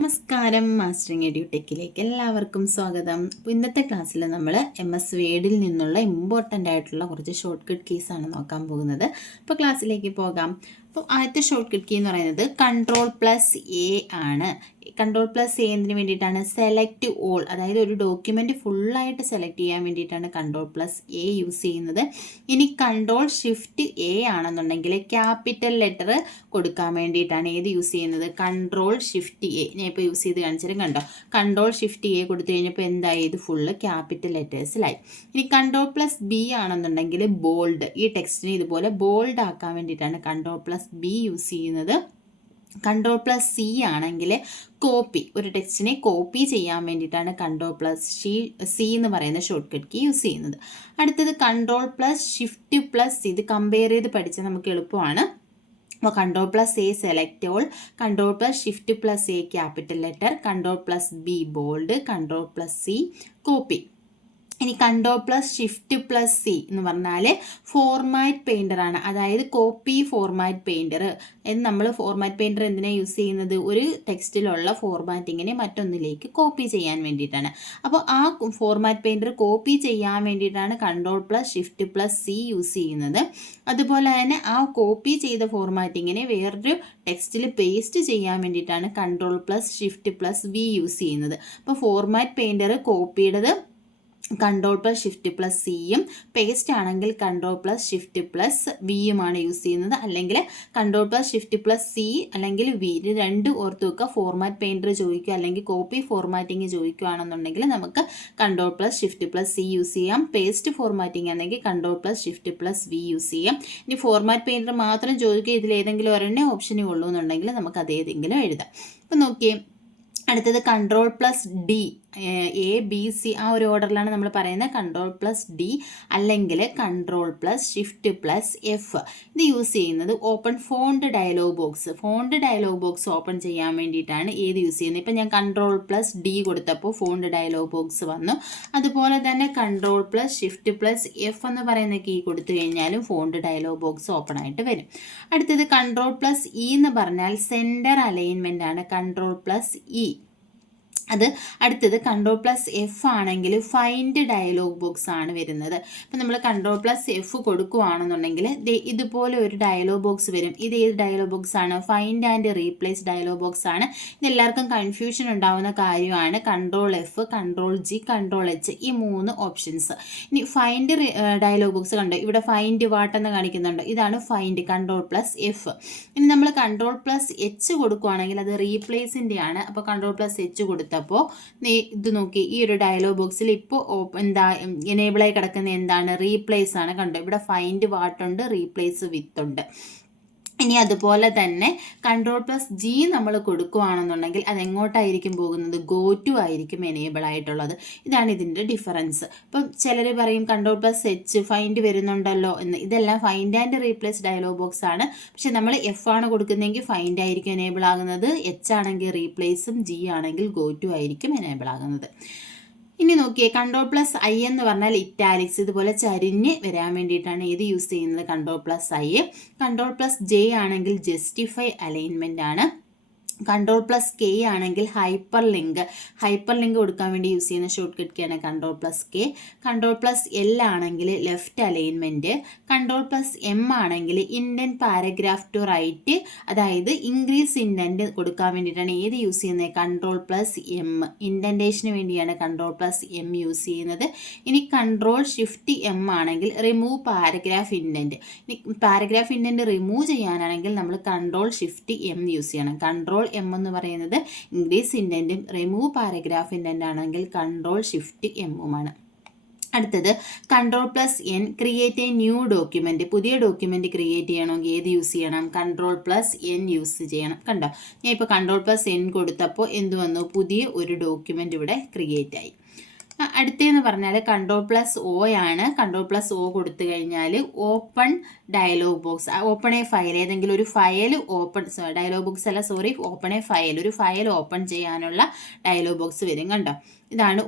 നമസ്കാരം, മാസ്റ്ററിങ് എഡ്യൂടെക്കിലേക്ക് എല്ലാവർക്കും സ്വാഗതം. അപ്പോൾ ഇന്നത്തെ ക്ലാസ്സിൽ നമ്മൾ MS വേഡിൽ നിന്നുള്ള ഇമ്പോർട്ടൻ്റ് ആയിട്ടുള്ള കുറച്ച് ഷോർട്ട് കട്ട് കീസാണ് നോക്കാൻ പോകുന്നത്. അപ്പോൾ ക്ലാസ്സിലേക്ക് പോകാം. അപ്പോൾ ആദ്യത്തെ ഷോർട്ട് കട്ട് കീ എന്ന് പറയുന്നത് Ctrl+A ആണ്. Ctrl+A എന്തിനു വേണ്ടിയിട്ടാണ്? സെലക്ട് ഓൾ, അതായത് ഒരു ഡോക്യുമെൻറ്റ് ഫുള്ളായിട്ട് സെലക്ട് ചെയ്യാൻ വേണ്ടിയിട്ടാണ് Ctrl+A യൂസ് ചെയ്യുന്നത്. ഇനി Ctrl+Shift+A ആണെന്നുണ്ടെങ്കിൽ ക്യാപിറ്റൽ ലെറ്റർ കൊടുക്കാൻ വേണ്ടിയിട്ടാണ് ഏത് യൂസ് ചെയ്യുന്നത്? Ctrl+Shift+A. ഞാൻ ഇപ്പോൾ യൂസ് ചെയ്ത് കാണിച്ചാലും കണ്ടോ, Ctrl+Shift+A കൊടുത്തു കഴിഞ്ഞപ്പോൾ എന്തായി? ഇത് ഫുള്ള് ക്യാപിറ്റൽ ലെറ്റേഴ്സിലായി. ഇനി Ctrl+B ആണെന്നുണ്ടെങ്കിൽ ബോൾഡ്, ഈ ടെക്സ്റ്റിനെ ഇതുപോലെ ബോൾഡ് ആക്കാൻ വേണ്ടിയിട്ടാണ് Ctrl+B യൂസ് ചെയ്യുന്നത്. Ctrl+C ആണെങ്കിൽ കോപ്പി, ഒരു ടെക്സ്റ്റിനെ കോപ്പി ചെയ്യാൻ വേണ്ടിയിട്ടാണ് Ctrl+C എന്ന് പറയുന്ന ഷോർട്ട് കട്ട് കീ യൂസ് ചെയ്യുന്നത്. അടുത്തത് Ctrl+Shift+, ഇത് കമ്പയർ ചെയ്ത് പഠിച്ചാൽ നമുക്ക് എളുപ്പമാണ്. അപ്പോൾ Ctrl+A select all, Ctrl+Shift+A capital letter, Ctrl+B bold, Ctrl+C copy. ഇനി Ctrl+Shift+C എന്ന് പറഞ്ഞാൽ ഫോർമാറ്റ് പെയിൻറ്ററാണ്, അതായത് കോപ്പി ഫോർമാറ്റ് പെയിൻറ്റർ എന്ന്. നമ്മൾ ഫോർമാറ്റ് പെയിൻറ്റർ എന്തിനാണ് യൂസ് ചെയ്യുന്നത്? ഒരു ടെക്സ്റ്റിലുള്ള ഫോർമാറ്റിങ്ങിനെ മറ്റൊന്നിലേക്ക് കോപ്പി ചെയ്യാൻ വേണ്ടിയിട്ടാണ്. അപ്പോൾ ആ ഫോർമാറ്റ് പെയിൻറ്റർ കോപ്പി ചെയ്യാൻ വേണ്ടിയിട്ടാണ് Ctrl+Shift+C യൂസ് ചെയ്യുന്നത്. അതുപോലെ തന്നെ ആ കോപ്പി ചെയ്ത ഫോർമാറ്റിങ്ങിനെ വേറൊരു ടെക്സ്റ്റിൽ പേസ്റ്റ് ചെയ്യാൻ വേണ്ടിയിട്ടാണ് Ctrl+Shift+V യൂസ് ചെയ്യുന്നത്. അപ്പോൾ ഫോർമാറ്റ് പെയിൻറ്റർ കോപ്പിയുടേത് Ctrl+Shift+Cയും, പേസ്റ്റ് ആണെങ്കിൽ Ctrl+Shift+Vയുമാണ് യൂസ് ചെയ്യുന്നത്. അല്ലെങ്കിൽ Ctrl+Shift+C അല്ലെങ്കിൽ V, ഇത് രണ്ട് ഓർത്ത് വെക്കുക. ഫോർമാറ്റ് പെയിൻറ്റർ ചോദിക്കുക അല്ലെങ്കിൽ കോപ്പി ഫോർമാറ്റിംഗ് ചോദിക്കുകയാണെന്നുണ്ടെങ്കിൽ നമുക്ക് Ctrl+Shift+C യൂസ് ചെയ്യാം. പേസ്റ്റ് ഫോർമാറ്റിംഗ് ആണെങ്കിൽ Ctrl+Shift+V യൂസ് ചെയ്യാം. ഇനി ഫോർമാറ്റ് പെയിൻറ്റർ മാത്രം ചോദിക്കുക, ഇതിലേതെങ്കിലും ഒരെണ്ണേ ഓപ്ഷനേ ഉള്ളൂ എന്നുണ്ടെങ്കിൽ നമുക്ക് അതേതെങ്കിലും എഴുതാം. അപ്പം നോക്കിയേ, അടുത്തത് Ctrl+D, A, B, C ആ ഒരു ഓർഡറിലാണ് നമ്മൾ പറയുന്നത്. Ctrl+D അല്ലെങ്കിൽ Ctrl+Shift+F ഇത് യൂസ് ചെയ്യുന്നത് open font dialog box. Font dialog box open ചെയ്യാൻ വേണ്ടിയിട്ടാണ് ഏത് യൂസ് ചെയ്യുന്നത്? ഇപ്പം ഞാൻ Ctrl+D കൊടുത്തപ്പോൾ ഫോണ്ട് ഡയലോഗ് ബോക്സ് വന്നു. അതുപോലെ തന്നെ Ctrl+Shift+F എന്ന് പറയുന്ന കീ കൊടുത്തു കഴിഞ്ഞാലും ഫോണ്ട് ഡയലോഗ് ബോക്സ് ഓപ്പൺ ആയിട്ട് വരും. അടുത്തത് Ctrl+E എന്ന് പറഞ്ഞാൽ സെൻറ്റർ അലൈൻമെൻ്റ് ആണ്. Ctrl+E അത് അടുത്തത് Ctrl+F ആണെങ്കിൽ ഫൈൻഡ് ഡയലോഗ് ബോക്സ് ആണ് വരുന്നത്. അപ്പം നമ്മൾ Ctrl+F കൊടുക്കുകയാണെന്നുണ്ടെങ്കിൽ ഇതുപോലെ ഒരു ഡയലോഗ് ബോക്സ് വരും. ഇത് ഏത് ഡയലോഗ് ബോക്സ് ആണ്? Find and replace dialogue box ആണ്. ഇതെല്ലാവർക്കും കൺഫ്യൂഷൻ ഉണ്ടാവുന്ന കാര്യമാണ്. Ctrl+F, Ctrl+G, Ctrl+H ഈ മൂന്ന് ഓപ്ഷൻസ്. ഇനി ഫൈൻഡ് ഡയലോഗ് ബോക്സ് കണ്ടോ, ഇവിടെ ഫൈൻഡ് വാട്ട് എന്ന് കാണിക്കുന്നുണ്ട്, ഇതാണ് ഫൈൻഡ് Ctrl+F. ഇനി നമ്മൾ Ctrl+H കൊടുക്കുകയാണെങ്കിൽ അത് റീപ്ലേസിൻ്റെ ആണ്. അപ്പോൾ Ctrl+H കൊടുത്ത് അപ്പോൾ ഇത് നോക്കി, ഈ ഒരു ഡയലോഗ് ബോക്സിൽ ഇപ്പോൾ എന്താ എനേബിളായി കിടക്കുന്ന എന്താണ്? റീപ്ലേസ് ആണ്. കണ്ടോ, ഇവിടെ ഫൈൻഡ് വാട്ടുണ്ട്, റീപ്ലേസ് വിത്ത് ഉണ്ട്. ഇനി അതുപോലെ തന്നെ Ctrl+G നമ്മൾ കൊടുക്കുകയാണെന്നുണ്ടെങ്കിൽ അതെങ്ങോട്ടായിരിക്കും പോകുന്നത്? ഗോ ടു ആയിരിക്കും എനേബിൾ ആയിട്ടുള്ളത്. ഇതാണ് ഇതിൻ്റെ ഡിഫറൻസ്. ഇപ്പം ചിലർ പറയും Ctrl+H ഫൈൻഡ് വരുന്നുണ്ടല്ലോ എന്ന്. ഇതെല്ലാം find and replace dialogue box ആണ്. പക്ഷെ നമ്മൾ F ആണ് കൊടുക്കുന്നതെങ്കിൽ ഫൈൻഡ് ആയിരിക്കും എനേബിൾ ആകുന്നത്, H ആണെങ്കിൽ റീപ്ലേസും, G ആണെങ്കിൽ ഗോ ടു ആയിരിക്കും എനേബിൾ ആകുന്നത്. ഇനി നോക്കിയേ, Ctrl+I എന്ന് പറഞ്ഞാൽ ഇറ്റാലിക്സ്, ഇതുപോലെ ചരിഞ്ഞ് വരാൻ വേണ്ടിയിട്ടാണ് ഏത് യൂസ് ചെയ്യുന്നത്? Ctrl+I. Ctrl+J ആണെങ്കിൽ ജസ്റ്റിഫൈ അലൈൻമെൻ്റ് ആണ്. Ctrl+K ആണെങ്കിൽ ഹൈപ്പർ ലിങ്ക് കൊടുക്കാൻ വേണ്ടി യൂസ് ചെയ്യുന്ന ഷോർട്ട് കട്ട് കീയാണ് Ctrl+K. Ctrl+L ആണെങ്കിൽ ലെഫ്റ്റ് അലൈൻമെൻറ്റ്. Ctrl+M ആണെങ്കിൽ ഇൻഡൻറ്റ് പാരഗ്രാഫ് ടു റൈറ്റ്, അതായത് ഇൻക്രീസ് ഇൻഡൻറ്റ് കൊടുക്കാൻ വേണ്ടിയിട്ടാണ് ഏത് യൂസ് ചെയ്യുന്നത്? Ctrl+M. ഇൻഡൻറ്റേഷന് വേണ്ടിയാണ് Ctrl+M യൂസ് ചെയ്യുന്നത്. ഇനി Ctrl+Shift+M ആണെങ്കിൽ റിമൂവ് പാരഗ്രാഫ് ഇൻഡൻറ്റ്. ഇനി പാരഗ്രാഫ് ഇൻഡൻറ്റ് റിമൂവ് ചെയ്യാനാണെങ്കിൽ നമ്മൾ Ctrl+Shift+M യൂസ് ചെയ്യണം. Ctrl+M എന്ന് പറയുന്നത് ഇൻക്രീസ് ഇൻഡൻറ്റും, റിമൂവ് പാരഗ്രാഫ് ഇൻഡൻ്റ് ആണെങ്കിൽ Ctrl+Shift+M. അടുത്തത് Ctrl+N create A new document. പുതിയ ഡോക്യുമെൻറ്റ് ക്രിയേറ്റ് ചെയ്യണമെങ്കിൽ ഏത് യൂസ് ചെയ്യണം? Ctrl+N യൂസ് ചെയ്യണം. കണ്ടോ, ഞാൻ ഇപ്പോൾ Ctrl+N കൊടുത്തപ്പോൾ എന്ത് വന്നു? പുതിയ ഒരു ഡോക്യുമെൻറ്റ് ഇവിടെ ക്രിയേറ്റ് ആയി. അടുത്തതെന്ന് പറഞ്ഞാൽ Ctrl+O ആണ്. Ctrl+O കൊടുത്തു കഴിഞ്ഞാൽ open dialogue box, open A file, ഏതെങ്കിലും ഒരു ഫയൽ ഓപ്പൺ, ഡയലോഗ് ബോക്സ് അല്ല സോറി, ഓപ്പൺ എ ഫയൽ, ഒരു ഫയൽ ഓപ്പൺ ചെയ്യാനുള്ള ഡയലോഗ് ബോക്സ് വരും. കണ്ടോ, ഇതാണ്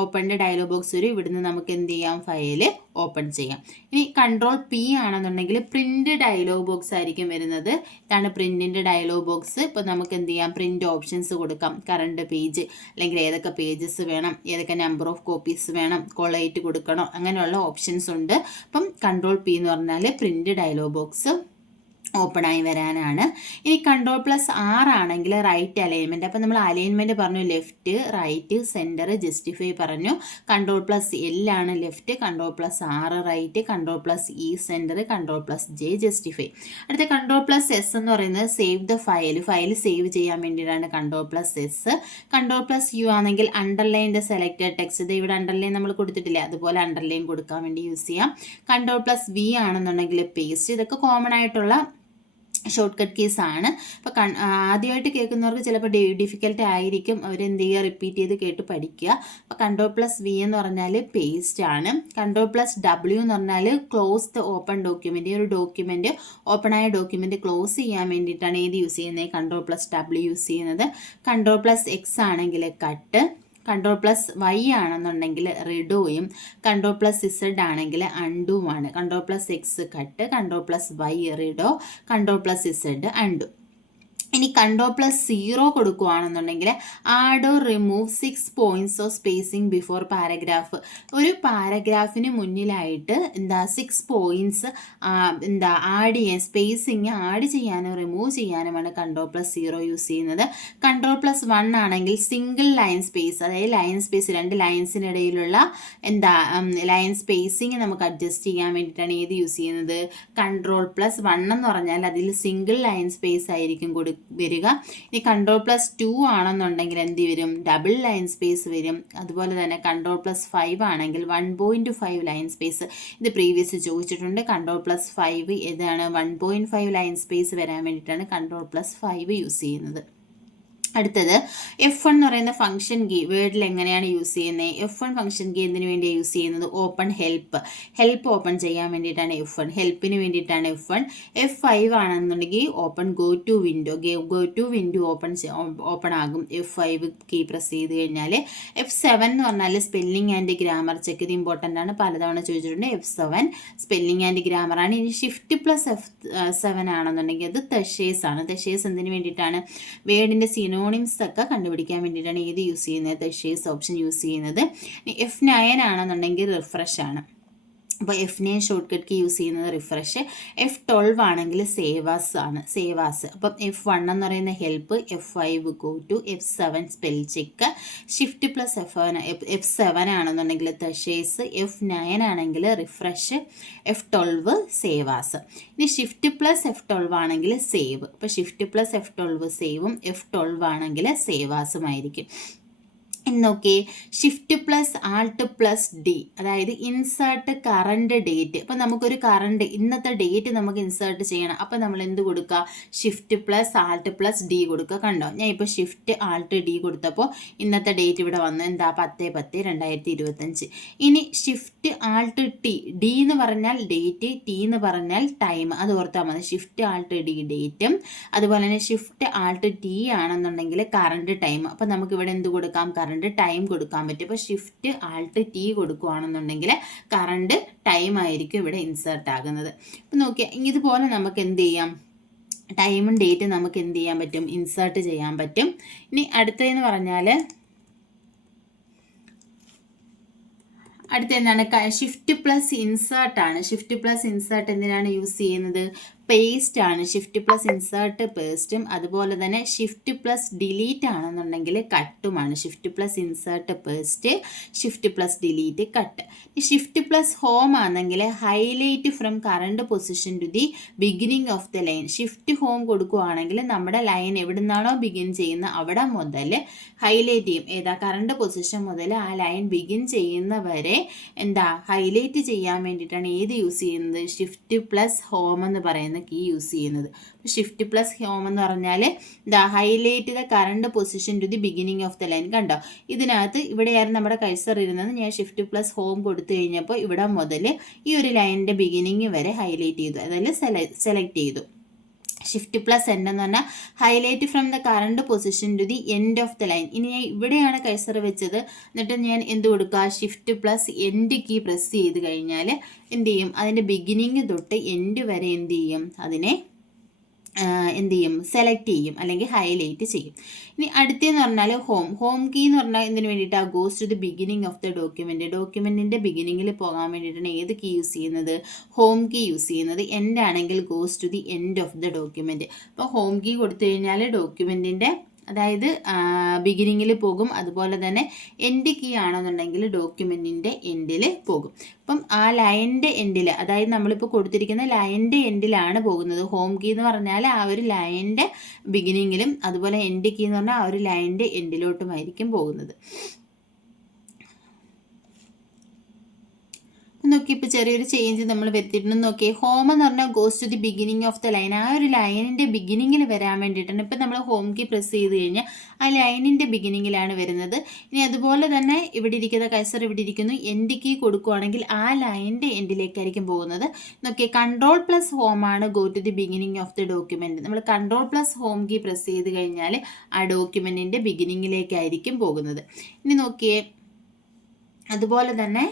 ഓപ്പണിൻ്റെ ഡയലോഗ് ബോക്സ് വരും. ഇവിടുന്ന് നമുക്ക് എന്ത് ചെയ്യാം, ഫയല് ഓപ്പൺ ചെയ്യാം. ഇനി കൺട്രോൾ പി ആണെന്നുണ്ടെങ്കിൽ പ്രിന്റ് ഡയലോഗ് ബോക്സ് ആയിരിക്കും വരുന്നത്. ഇതാണ് പ്രിന്റിൻ്റെ ഡയലോഗ് ബോക്സ്. ഇപ്പോൾ നമുക്ക് എന്ത് ചെയ്യാം, പ്രിന്റ് ഓപ്ഷൻസ് കൊടുക്കാം. കറണ്ട് പേജ് അല്ലെങ്കിൽ ഏതൊക്കെ പേജസ് വേണം, ഏതൊക്കെ നമ്പർ ഓഫ് കോപ്പീസ് വേണം, കൊളേറ്റ് കൊടുക്കണോ, അങ്ങനെയുള്ള ഓപ്ഷൻസ് ഉണ്ട്. അപ്പം കൺട്രോൾ പി എന്ന് പറഞ്ഞാൽ പ്രിന്റ് ഡയലോഗ് ബോക്സ് ഓപ്പണായി വരാനാണ്. ഇനി Ctrl+R ആണെങ്കിൽ റൈറ്റ് അലൈൻമെൻറ്റ്. അപ്പോൾ നമ്മൾ അലൈൻമെൻറ്റ് പറഞ്ഞു, ലെഫ്റ്റ്, റൈറ്റ്, സെൻറ്റർ, ജസ്റ്റിഫൈ പറഞ്ഞു. Ctrl+L ആണ് left, Ctrl+R right, Ctrl+E centre, Ctrl+J justify. അടുത്ത Ctrl+S എന്ന് പറയുന്നത് സേവ് ദ ഫയൽ സേവ് ചെയ്യാൻ വേണ്ടിയിട്ടാണ് Ctrl+S. Ctrl+U ആണെങ്കിൽ അണ്ടർലൈൻ ദ സെലക്റ്റഡ് ടെക്സ്റ്റ്. ഇത് ഇവിടെ അണ്ടർലൈൻ നമ്മൾ കൊടുത്തിട്ടില്ല, അതുപോലെ അണ്ടർലൈൻ കൊടുക്കാൻ വേണ്ടി യൂസ് ചെയ്യാം. Ctrl+V ആണെന്നുണ്ടെങ്കിൽ പേസ്റ്റ്. ഇതൊക്കെ കോമൺ ആയിട്ടുള്ള ഷോർട്ട് കട്ട് കീസ് ആണ്. അപ്പോൾ ആദ്യമായിട്ട് കേൾക്കുന്നവർക്ക് ചിലപ്പോൾ ഡിഫിക്കൽട്ട് ആയിരിക്കും, അവരെന്ത് ചെയ്യുക, റിപ്പീറ്റ് ചെയ്ത് കേട്ട് പഠിക്കുക. അപ്പോൾ Ctrl+V എന്ന് പറഞ്ഞാൽ പേസ്റ്റ് ആണ്. Ctrl+W എന്ന് പറഞ്ഞാൽ ക്ലോസ് ദ ഓപ്പൺ ഡോക്യുമെൻ്റ്. ഈ ഒരു ഡോക്യുമെൻറ്റ്, ഓപ്പണായ ഡോക്യുമെൻറ്റ് ക്ലോസ് ചെയ്യാൻ വേണ്ടിയിട്ടാണ് ഏത് യൂസ് ചെയ്യുന്നത്, Ctrl+W യൂസ് ചെയ്യുന്നത്. Ctrl+X ആണെങ്കിൽ കട്ട്, Ctrl+Y ആണെന്നുണ്ടെങ്കിൽ റിഡോയും, Ctrl+Z ആണെങ്കിൽ അണ്ടുമാണ്. Ctrl+X cut, Ctrl+Y റിഡോ, Ctrl+Z undo. ഇനി Ctrl+0 കൊടുക്കുകയാണെന്നുണ്ടെങ്കിൽ add or remove 6 points of spacing before paragraph. ഒരു പാരഗ്രാഫിന് മുന്നിലായിട്ട് 6 points ആഡ് ചെയ്യാൻ, സ്പേസിങ് ആഡ് ചെയ്യാനോ റിമൂവ് ചെയ്യാനുമാണ് Ctrl+0 യൂസ് ചെയ്യുന്നത്. Ctrl+1 ആണെങ്കിൽ സിംഗിൾ ലൈൻ സ്പേസ്, അതായത് ലൈൻ സ്പേസ്, 2 ലൈൻസിനിടയിലുള്ള ലൈൻ സ്പേസിങ് നമുക്ക് അഡ്ജസ്റ്റ് ചെയ്യാൻ വേണ്ടിയിട്ടാണ് ഏത് യൂസ് ചെയ്യുന്നത്, Ctrl+1 എന്ന് പറഞ്ഞാൽ അതിൽ സിംഗിൾ ലൈൻ സ്പേസ് ആയിരിക്കും വരിക. ഇനി Ctrl+2 ആണെന്നുണ്ടെങ്കിൽ എന്ത് വരും, ഡബിൾ ലൈൻ സ്പേസ് വരും. അതുപോലെ തന്നെ Ctrl+5 ആണെങ്കിൽ 1.5 ലൈൻ സ്പേസ്. ഇത് പ്രീവിയസ് ചോദിച്ചിട്ടുണ്ട്. Ctrl+5 ഏതാണ്, 1.5 ലൈൻ സ്പേസ് വരാൻ വേണ്ടിയിട്ടാണ് Ctrl+5 യൂസ് ചെയ്യുന്നത്. അടുത്തത് F1 എന്ന് പറയുന്ന ഫംഗ്ഷൻ കീ വേർഡിൽ എങ്ങനെയാണ് യൂസ് ചെയ്യുന്നത്? F1 ഫംഗ്ഷൻ കീ എന്തിനു വേണ്ടിയാണ് യൂസ് ചെയ്യുന്നത്? ഓപ്പൺ ഹെൽപ്പ് ഓപ്പൺ ചെയ്യാൻ വേണ്ടിയിട്ടാണ് F1, ഹെൽപ്പിന് വേണ്ടിയിട്ടാണ് F1. F5 ആണെന്നുണ്ടെങ്കിൽ open go to window open ആകും F5 കീ പ്രസ് ചെയ്ത് കഴിഞ്ഞാൽ. F7 എന്ന് പറഞ്ഞാൽ സ്പെല്ലിംഗ് ആൻഡ് ഗ്രാമർ ചെക്ക്. ഇത് ഇമ്പോർട്ടൻ്റ് ആണ്, പലതവണ ചോദിച്ചിട്ടുണ്ട്. F7 spelling and ഗ്രാമറാണ്. ഇനി Shift+F7 ആണെന്നുണ്ടെങ്കിൽ അത് തെഷേഴ്സ് ആണ്. തെഷേഴ്സ് എന്തിനു വേണ്ടിയിട്ടാണ്? വേർഡിൻ്റെ സിനോണിംസ് ഒക്കെ കണ്ടുപിടിക്കാൻ വേണ്ടിയിട്ടാണ് ഏത് യൂസ് ചെയ്യുന്നത്, തെഷേഴ്സ് ഓപ്ഷൻ യൂസ് ചെയ്യുന്നത്. F9 ആണെന്നുണ്ടെങ്കിൽ റിഫ്രഷ് ആണ്. അപ്പോൾ F9 short cut key use ചെയ്യുന്നത് റിഫ്രഷ്. F12 ആണെങ്കിൽ സേവാസ് ആണ്, സേവാസ്. അപ്പം F1 എന്ന് പറയുന്ന help, F5 go to, F7 spell check, F7 ആണെന്നുണ്ടെങ്കിൽ തെഷേഴ്സ്, F9 ആണെങ്കിൽ റിഫ്രഷ്, F12 സേവാസ്. ഇനി Shift+F12 ആണെങ്കിൽ സേവ്. അപ്പോൾ Shift+F12 സേവും, F12 ആണെങ്കിൽ സേവാസുമായിരിക്കും. നോക്കി Shift+Alt+D, അതായത് ഇൻസേർട്ട് കറണ്ട് ഡേറ്റ്. അപ്പം നമുക്കൊരു കറണ്ട് ഇന്നത്തെ ഡേറ്റ് നമുക്ക് ഇൻസേർട്ട് ചെയ്യണം. അപ്പം നമ്മൾ എന്ത് കൊടുക്കുക, Shift+Alt+D കൊടുക്കുക. കണ്ടോ, ഞാൻ ഇപ്പോൾ Shift+Alt+D കൊടുത്തപ്പോൾ ഇന്നത്തെ ഡേറ്റ് ഇവിടെ വന്നു, എന്താ, 10/10/2025. ഇനി Shift+Alt+T, D എന്ന് പറഞ്ഞാൽ ഡേറ്റ്, T എന്ന് പറഞ്ഞാൽ ടൈം, അത് ഓർത്താൽ മതി. Shift+Alt+D ഡേറ്റും, അതുപോലെ തന്നെ Shift+Alt+T ആണെന്നുണ്ടെങ്കിൽ കറണ്ട് ടൈം. അപ്പം നമുക്കിവിടെ എന്ത് കൊടുക്കാം, കറണ്ട് ടൈം കൊടുക്കാൻ പറ്റും. ഇപ്പോൾ Shift+Alt+T കൊടുക്കുകയാണെന്നുണ്ടെങ്കിൽ കറണ്ട് ടൈം ആയിരിക്കും ഇവിടെ ഇൻസേർട്ട് ആകുന്നത്. അപ്പം നോക്കിയാൽ ഇതുപോലെ നമുക്ക് എന്ത് ചെയ്യാം, ടൈമും ഡേറ്റും നമുക്ക് എന്ത് ചെയ്യാൻ പറ്റും, ഇൻസേർട്ട് ചെയ്യാൻ പറ്റും. ഇനി അടുത്തതെന്ന് പറഞ്ഞാൽ അടുത്ത എന്താണ്, Shift+Insert ആണ്. Shift+Insert എന്തിനാണ് യൂസ് ചെയ്യുന്നത്, പേസ്റ്റ് ആണ്. Shift+Insert പേസ്റ്റും, അതുപോലെ തന്നെ Shift+Delete ആണെന്നുണ്ടെങ്കിൽ കട്ടുമാണ്. Shift+Insert paste, Shift+Delete cut. Shift+Home ആണെങ്കിൽ highlight from current position to the beginning of the line. Shift home കൊടുക്കുകയാണെങ്കിൽ നമ്മുടെ ലൈൻ എവിടെ നിന്നാണോ ബിഗിൻ ചെയ്യുന്നത് അവിടെ മുതൽ ഹൈലൈറ്റ് ചെയ്യും. ഏതാ, കറണ്ട് പൊസിഷൻ മുതൽ ആ ലൈൻ ബിഗിൻ ചെയ്യുന്നവരെ എന്താ, ഹൈലൈറ്റ് ചെയ്യാൻ വേണ്ടിയിട്ടാണ് ഏത് യൂസ് ചെയ്യുന്നത്, Shift+Home എന്ന് പറയുന്നത് കീ യൂസ് ചെയ്യുന്നത്. Shift+Home എന്ന് പറഞ്ഞാൽ highlight the current position to the beginning of the line. കണ്ടോ, ഇതിനകത്ത് ഇവിടെയായിരുന്നു നമ്മുടെ കഴ്സർ ഇരുന്നത്. ഞാൻ Shift+Home കൊടുത്തു കഴിഞ്ഞപ്പോൾ ഇവിടെ മുതൽ ഈ ഒരു ലൈനിൻ്റെ ബിഗിനിങ് വരെ ഹൈലൈറ്റ് ചെയ്തു, അതായത് സെലക്ട് ചെയ്തു. ഷിഫ്റ്റ് പ്ലസ് എൻഡ് എന്ന് പറഞ്ഞാൽ highlight from the current position to the end of the line. ഇനി ഞാൻ ഇവിടെയാണ് കഴ്സർ വെച്ചത്, എന്നിട്ട് ഞാൻ എന്ത് കൊടുക്കുക, shift plus end key press ചെയ്ത് കഴിഞ്ഞാൽ എന്ത് ചെയ്യും, അതിൻ്റെ ബിഗിനിങ് തൊട്ട് എൻഡ് വരെ എന്ത് ചെയ്യും, അതിനെ എന്ത് ചെയ്യും, സെലക്ട് ചെയ്യും അല്ലെങ്കിൽ ഹൈലൈറ്റ് ചെയ്യും. ഇനി അടുത്തെന്ന് പറഞ്ഞാൽ ഹോം കീ എന്ന് പറഞ്ഞാൽ എന്തിനു വേണ്ടിയിട്ടാണ്, goes to the beginning of the ഡോക്യുമെൻറ്റിൻ്റെ ബിഗിനിങ്ങിൽ പോകാൻ വേണ്ടിയിട്ടാണ് ഏത് കീ യൂസ് ചെയ്യുന്നത്, ഹോം കീ യൂസ് ചെയ്യുന്നത്. എൻഡ് ആണെങ്കിൽ goes to the end of the document. അപ്പോൾ ഹോം കീ കൊടുത്തു കഴിഞ്ഞാൽ ഡോക്യുമെൻറ്റിൻ്റെ അതായത് ബിഗിനിങ്ങിൽ പോകും, അതുപോലെ തന്നെ എൻഡ് കീ ആണെന്നുണ്ടെങ്കിൽ ഡോക്യുമെൻറ്റിൻ്റെ എൻഡിൽ പോകും. അപ്പം ആ ലൈനിൻ്റെ എൻഡിൽ, അതായത് നമ്മളിപ്പോൾ കൊടുത്തിരിക്കുന്ന ലൈനിൻ്റെ എൻഡിലാണ് പോകുന്നത്. ഹോം കീ എന്ന് പറഞ്ഞാൽ ആ ഒരു ലൈനിൻ്റെ ബിഗിനിങ്ങിലും, അതുപോലെ എൻഡ് കീ എന്ന് പറഞ്ഞാൽ ആ ഒരു ലൈനിൻ്റെ എൻഡിലോട്ടുമായിരിക്കും പോകുന്നത്. നോക്കി ഇപ്പോൾ ചെറിയൊരു ചേഞ്ച് നമ്മൾ വരുത്തിയിട്ടുണ്ട്. നോക്കിയേ, ഹോം എന്ന് പറഞ്ഞാൽ goes to the beginning of the line. ആ ഒരു ലൈനിൻ്റെ ബിഗിനിങ്ങിൽ വരാൻ വേണ്ടിയിട്ടാണ്. ഇപ്പം നമ്മൾ ഹോം കീ പ്രസ് ചെയ്ത് കഴിഞ്ഞാൽ ആ ലൈനിൻ്റെ ബിഗിനിങ്ങിലാണ് വരുന്നത്. ഇനി അതുപോലെ തന്നെ ഇവിടെ ഇരിക്കുന്ന കഴ്സർ ഇവിടെ ഇരിക്കുന്നു, എൻഡ് കീ കൊടുക്കുകയാണെങ്കിൽ ആ ലൈനിൻ്റെ എൻഡിലേക്കായിരിക്കും പോകുന്നത്. നോക്കിയേ, കൺട്രോൾ പ്ലസ് ഹോം ആണ് go to the beginning of the document. നമ്മൾ control plus home key press ചെയ്ത് കഴിഞ്ഞാൽ ആ ഡോക്യുമെൻറ്റിൻ്റെ ബിഗിനിങ്ങിലേക്കായിരിക്കും പോകുന്നത്. ഇനി നോക്കിയേ, അതുപോലെ തന്നെ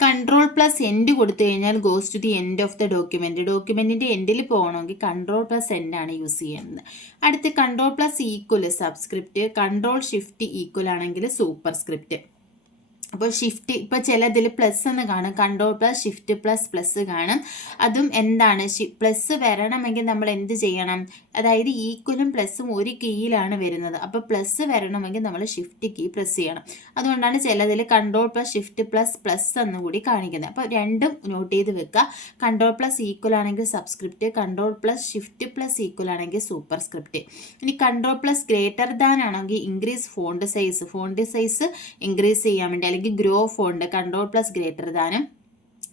കൺട്രോൾ പ്ലസ് എൻഡ് കൊടുത്തു കഴിഞ്ഞാൽ goes to the end of the ഡോക്യുമെൻറ്റിൻ്റെ എൻഡിൽ പോകണമെങ്കിൽ കൺട്രോൾ പ്ലസ് എൻഡ് ആണ് യൂസ് ചെയ്യുന്നത്. അടുത്ത് control plus equal subscript, control shift equal ആണെങ്കിൽ സൂപ്പർ സ്ക്രിപ്റ്റ്. അപ്പോൾ ഷിഫ്റ്റ് ഇപ്പോൾ ചിലതിൽ പ്ലസ് എന്ന് കാണും, കൺട്രോൾ പ്ലസ് ഷിഫ്റ്റ് പ്ലസ് കാണും. അതും എന്താണ്, പ്ലസ് വരണമെങ്കിൽ നമ്മൾ എന്ത് ചെയ്യണം, അതായത് ഈക്വലും പ്ലസ്സും ഒരു കീയിലാണ് വരുന്നത്. അപ്പോൾ പ്ലസ് വരണമെങ്കിൽ നമ്മൾ ഷിഫ്റ്റ് കീ പ്രസ് ചെയ്യണം. അതുകൊണ്ടാണ് ചിലതിൽ കൺട്രോൾ പ്ലസ് ഷിഫ്റ്റ് പ്ലസ് എന്നുകൂടി കാണിക്കുന്നത്. അപ്പോൾ രണ്ടും നോട്ട് ചെയ്ത് വെക്കുക. കൺട്രോൾ പ്ലസ് ഈക്വൽ ആണെങ്കിൽ subscript, control plus shift plus equal ആണെങ്കിൽ സൂപ്പർ സ്ക്രിപ്റ്റ്. ഇനി കൺട്രോൾ പ്ലസ് ഗ്രേറ്റർ ദാൻ ആണെങ്കിൽ ഇൻക്രീസ് ഫോണ്ട് സൈസ് ഇൻക്രീസ് ചെയ്യാൻ വേണ്ടി, അല്ലെങ്കിൽ grow font, control plus greater ദാനും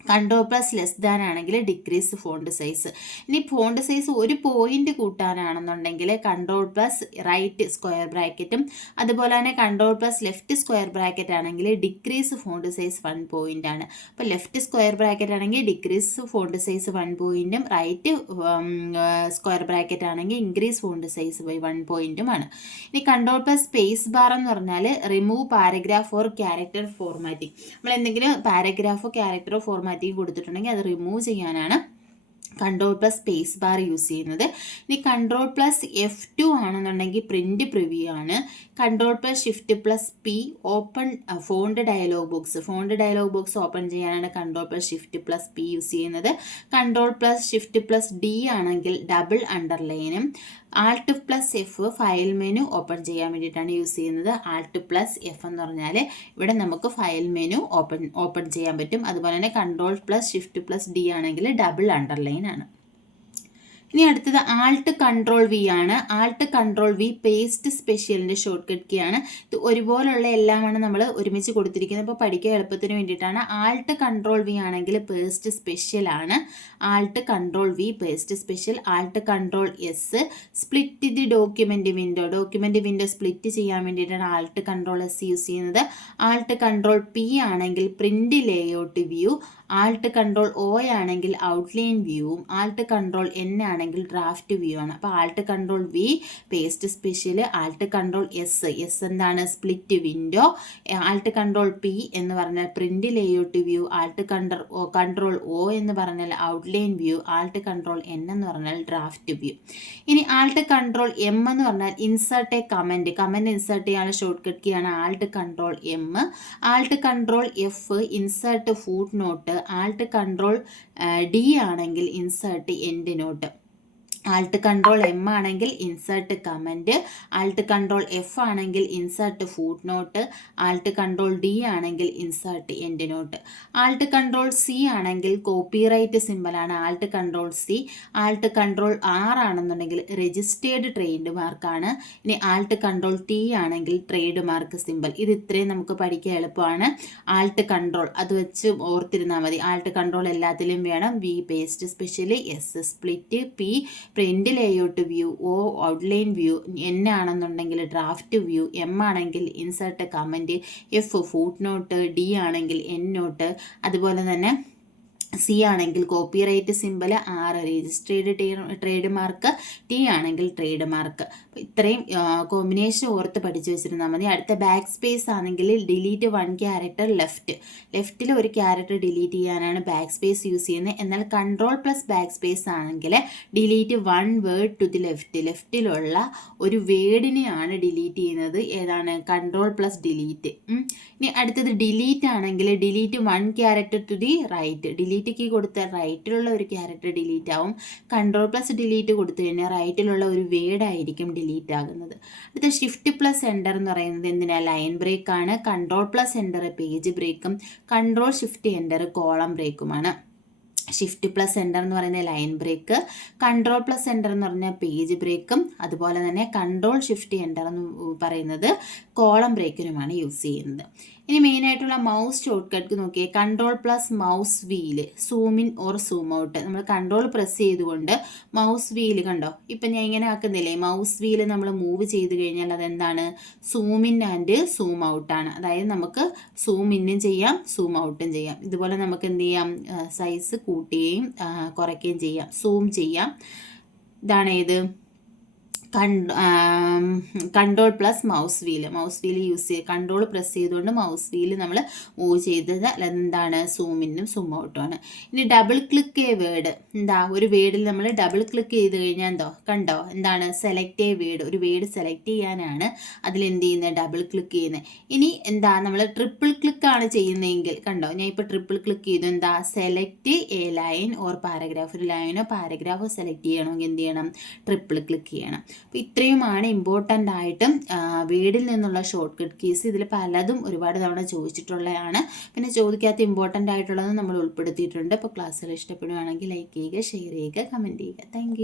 കൺട്രോൾ പ്ലസ് ലെസ് ദാൻ ആണെങ്കിൽ ഡിക്രീസ് ഫോണ്ട് സൈസ്. ഇനി ഫോണ്ട് സൈസ് ഒരു പോയിന്റ് കൂട്ടാനാണെന്നുണ്ടെങ്കിൽ കൺട്രോൾ പ്ലസ് റൈറ്റ് സ്ക്വയർ ബ്രാക്കറ്റും, അതുപോലെ തന്നെ control plus left square bracket ആണെങ്കിൽ ഡിക്രീസ് ഫോണ്ട് സൈസ് 1 പോയിന്റ് ആണ്. അപ്പോൾ ലെഫ്റ്റ് സ്ക്വയർ ബ്രാക്കറ്റ് ആണെങ്കിൽ ഡിക്രീസ് ഫോണ്ട് സൈസ് 1 പോയിന്റും, റൈറ്റ് സ്ക്വയർ ബ്രാക്കറ്റ് ആണെങ്കിൽ ഇൻക്രീസ് ഫോണ്ട് സൈസ് 1 പോയിന്റുമാണ്. ഇനി കൺട്രോൾ പ്ലസ് സ്പേസ് ബാർ എന്ന് പറഞ്ഞാൽ remove paragraph or character formatting. നമ്മൾ എന്തെങ്കിലും പാരഗ്രാഫോ ക്യാരക്ടറോ ഫോർമാറ്റിംഗ് കൊടുത്തിട്ടുണ്ടെങ്കിൽ അത് റിമൂവ് ചെയ്യാനാണ് control plus space bar use ചെയ്യുന്നത്. ഇനി കൺട്രോൾ പ്ലസ് F2 ആണെന്നുണ്ടെങ്കിൽ പ്രിന്റ് പ്രിവ്യൂ ആണ്. Control plus shift plus P open font dialog box open ചെയ്യാനാണ് control plus shift plus P use ചെയ്യുന്നത്. Control plus shift plus D ആണെങ്കിൽ double അണ്ടർലൈനും, alt plus F file menu open ചെയ്യാൻ വേണ്ടിയിട്ടാണ് use ചെയ്യുന്നത്. Alt plus F എന്ന് പറഞ്ഞാൽ ഇവിടെ നമുക്ക് ഫയൽ മെനു ഓപ്പൺ ചെയ്യാൻ പറ്റും. അതുപോലെ തന്നെ control plus shift plus D ആണെങ്കിൽ ഡബിൾ അണ്ടർലൈൻ ആണ്. ഇനി അടുത്തത് ആൾട്ട് കൺട്രോൾ വി ആണ്. ആൾട്ട് കൺട്രോൾ വി പേസ്റ്റ് സ്പെഷ്യലിൻ്റെ ഷോർട്ട് കട്ട് കീ ആണ്. ഇത് ഒരുപോലുള്ള എല്ലാമാണ് നമ്മൾ ഒരുമിച്ച് കൊടുത്തിരിക്കുന്നത്. അപ്പോൾ പഠിക്കാൻ എളുപ്പത്തിന് വേണ്ടിയിട്ടാണ്. ആൾട്ട് കൺട്രോൾ വി ആണെങ്കിൽ പേസ്റ്റ് സ്പെഷ്യൽ ആണ്. Alt control V paste special. Alt control S split the document window split ചെയ്യാൻ വേണ്ടിയിട്ടാണ് ആൾട്ട് കൺട്രോൾ എസ് യൂസ് ചെയ്യുന്നത്. ആൾട്ട് കൺട്രോൾ പി ആണെങ്കിൽ print layout view. Alt control O ആണെങ്കിൽ outline വ്യൂവും. Alt control N ആണെങ്കിൽ draft view ആണ്. അപ്പോൾ alt control V paste special. Alt control S എന്താണ്, split window. Alt control P എന്ന് പറഞ്ഞാൽ print layout view. Alt control O എന്ന് പറഞ്ഞാൽ outline view. Alt control N എന്ന് പറഞ്ഞാൽ ഡ്രാഫ്റ്റ് വ്യൂ. ഇനി ആൾട്ട് കൺട്രോൾ എം എന്ന് പറഞ്ഞാൽ ഇൻസേർട്ട് എ കമൻറ്റ് ഇൻസേർട്ട് ചെയ്യാനുള്ള ഷോർട്ട് കട്ട് കീ ആണ് alt control M. Alt control F insert footnote. Alt control D ആണെങ്കിൽ insert endnote. Alt control M ആണെങ്കിൽ insert comment. Alt control F ആണെങ്കിൽ insert footnote. Alt control D ആണെങ്കിൽ insert endnote. Alt control C ആണെങ്കിൽ copyright സിമ്പലാണ് alt control C. Alt control R ആണെന്നുണ്ടെങ്കിൽ registered trade മാർക്കാണ്. ഇനി alt control T ആണെങ്കിൽ trademark symbol. ഇത് ഇത്രയും നമുക്ക് പഠിക്കാൻ എളുപ്പമാണ്. ആൾട്ട് കൺട്രോൾ അത് വെച്ച് ഓർത്തിരുന്നാൽ മതി. ആൾട്ട് കൺട്രോൾ എല്ലാത്തിലും വേണം. V paste special, S split, P print layout view, O outline view, N ആണെന്നുണ്ടെങ്കിൽ ഡ്രാഫ്റ്റ് വ്യൂ, എം ആണെങ്കിൽ insert comment, F footnote, D ആണെങ്കിൽ എൻ നോട്ട്. അതുപോലെ തന്നെ സി ആണെങ്കിൽ copyright symbol, R registered trademark, T ആണെങ്കിൽ trademark. ഇത്രയും combination ഓർത്ത് പഠിച്ചു വെച്ചിരുന്നാൽ മതി. അടുത്ത ബാക്ക് സ്പേസ് ആണെങ്കിൽ ഡിലീറ്റ് 1 ക്യാരക്ടർ ലെഫ്റ്റിൽ ഒരു ക്യാരക്ടർ ഡിലീറ്റ് ചെയ്യാനാണ് ബാക്ക് സ്പേസ് യൂസ് ചെയ്യുന്നത്. എന്നാൽ കൺട്രോൾ പ്ലസ് ബാക്ക് സ്പേസ് ആണെങ്കിൽ ഡിലീറ്റ് 1 വേർഡ് ടു ദി ലെഫ്റ്റിലുള്ള ഒരു വേർഡിനെയാണ് ഡിലീറ്റ് ചെയ്യുന്നത്. ഏതാണ്? Control plus delete. ഇനി അടുത്തത് ഡിലീറ്റ് ആണെങ്കിൽ delete 1 character to the right. Delete key കൊടുത്താൽ റൈറ്റിലുള്ള ഒരു ക്യാരക്ടർ ഡിലീറ്റ് ആവും. കൺട്രോൾ പ്ലസ് ഡിലീറ്റ് കൊടുത്തു കഴിഞ്ഞാൽ റൈറ്റിലുള്ള ഒരു വേർഡ് ആയിരിക്കും ഡിലീറ്റ് ആകുന്നത്. അടുത്ത ഷിഫ്റ്റ് പ്ലസ് എൻ്റർ എന്ന് പറയുന്നത് എന്തിനാ? ലൈൻ ബ്രേക്ക് ആണ്. കൺട്രോൾ പ്ലസ് എൻ്റർ പേജ് ബ്രേക്കും, കൺട്രോൾ ഷിഫ്റ്റ് എൻ്റർ കോളം ബ്രേക്കുമാണ്. ഷിഫ്റ്റ് പ്ലസ് എൻ്റർ എന്ന് പറയുന്നത് line break, control plus enter എന്ന് പറഞ്ഞാൽ പേജ് ബ്രേക്കും, അതുപോലെ തന്നെ കൺട്രോൾ ഷിഫ്റ്റ് എൻ്റർ എന്ന് പറയുന്നത് കോളം ബ്രേക്കിനുമാണ് യൂസ് ചെയ്യുന്നത്. ഇനി മെയിനായിട്ടുള്ള മൗസ് ഷോർട്ട് കട്ട് നോക്കിയേ. Control plus mouse wheel, zoom in or zoom out. നമ്മൾ കൺട്രോൾ പ്രസ് ചെയ്തുകൊണ്ട് മൗസ് വീല് കണ്ടോ, ഇപ്പം ഞാൻ ഇങ്ങനെ ആക്കുന്നില്ലേ, മൗസ് വീല് നമ്മൾ മൂവ് ചെയ്ത് കഴിഞ്ഞാൽ അതെന്താണ്? സൂം ഇൻ ആൻഡ് സൂം ഔട്ടാണ്. അതായത് നമുക്ക് സൂം ഇന്നും ചെയ്യാം, സൂം ഔട്ടും ചെയ്യാം. ഇതുപോലെ നമുക്ക് എന്ത് ചെയ്യാം? സൈസ് കൂട്ടുകയും കുറയ്ക്കുകയും ചെയ്യാം, സൂം ചെയ്യാം. ഇതാണ് ഏത്? Control plus mouse wheel use ചെയ്യുക. കൺട്രോൾ പ്രസ് ചെയ്തുകൊണ്ട് മൗസ് വീല് നമ്മൾ മൂവ് ചെയ്തത് അതെന്താണ്? സൂമിനും സൂം ഔട്ടുമാണ്. ഇനി ഡബിൾ ക്ലിക്ക് എ വേർഡ്. എന്താ? ഒരു വേർഡിൽ നമ്മൾ ഡബിൾ ക്ലിക്ക് ചെയ്ത് കഴിഞ്ഞാൽ കണ്ടോ എന്താണ്? Select A word. ഒരു വേർഡ് സെലക്ട് ചെയ്യാനാണ് അതിലെന്ത് ചെയ്യുന്നത്? ഡബിൾ ക്ലിക്ക് ചെയ്യുന്നത്. ഇനി എന്താ? നമ്മൾ ട്രിപ്പിൾ ക്ലിക്ക് ആണ് ചെയ്യുന്നതെങ്കിൽ കണ്ടോ, ഞാൻ ഇപ്പോൾ ട്രിപ്പിൾ ക്ലിക്ക് ചെയ്തു. എന്താ? Select A line or paragraph. ഒരു ലൈനോ പാരഗ്രാഫോ സെലക്ട് ചെയ്യണമെങ്കിൽ എന്ത് ചെയ്യണം? ട്രിപ്പിൾ ക്ലിക്ക് ചെയ്യണം. അപ്പോൾ ഇത്രയുമാണ് ഇമ്പോർട്ടൻ്റ് ആയിട്ടും വേർഡിൽ നിന്നുള്ള ഷോർട്ട് കട്ട് കീസ്. ഇതിൽ പലതും ഒരുപാട് തവണ ചോദിച്ചിട്ടുള്ളതാണ്. പിന്നെ ചോദിക്കാത്ത ഇമ്പോർട്ടൻ്റ് ആയിട്ടുള്ളത് നമ്മൾ ഉൾപ്പെടുത്തിയിട്ടുണ്ട്. അപ്പോൾ ക്ലാസ്സുകൾ ഇഷ്ടപ്പെടുകയാണെങ്കിൽ ലൈക്ക് ചെയ്യുക, ഷെയർ ചെയ്യുക, കമൻറ്റ് ചെയ്യുക. താങ്ക്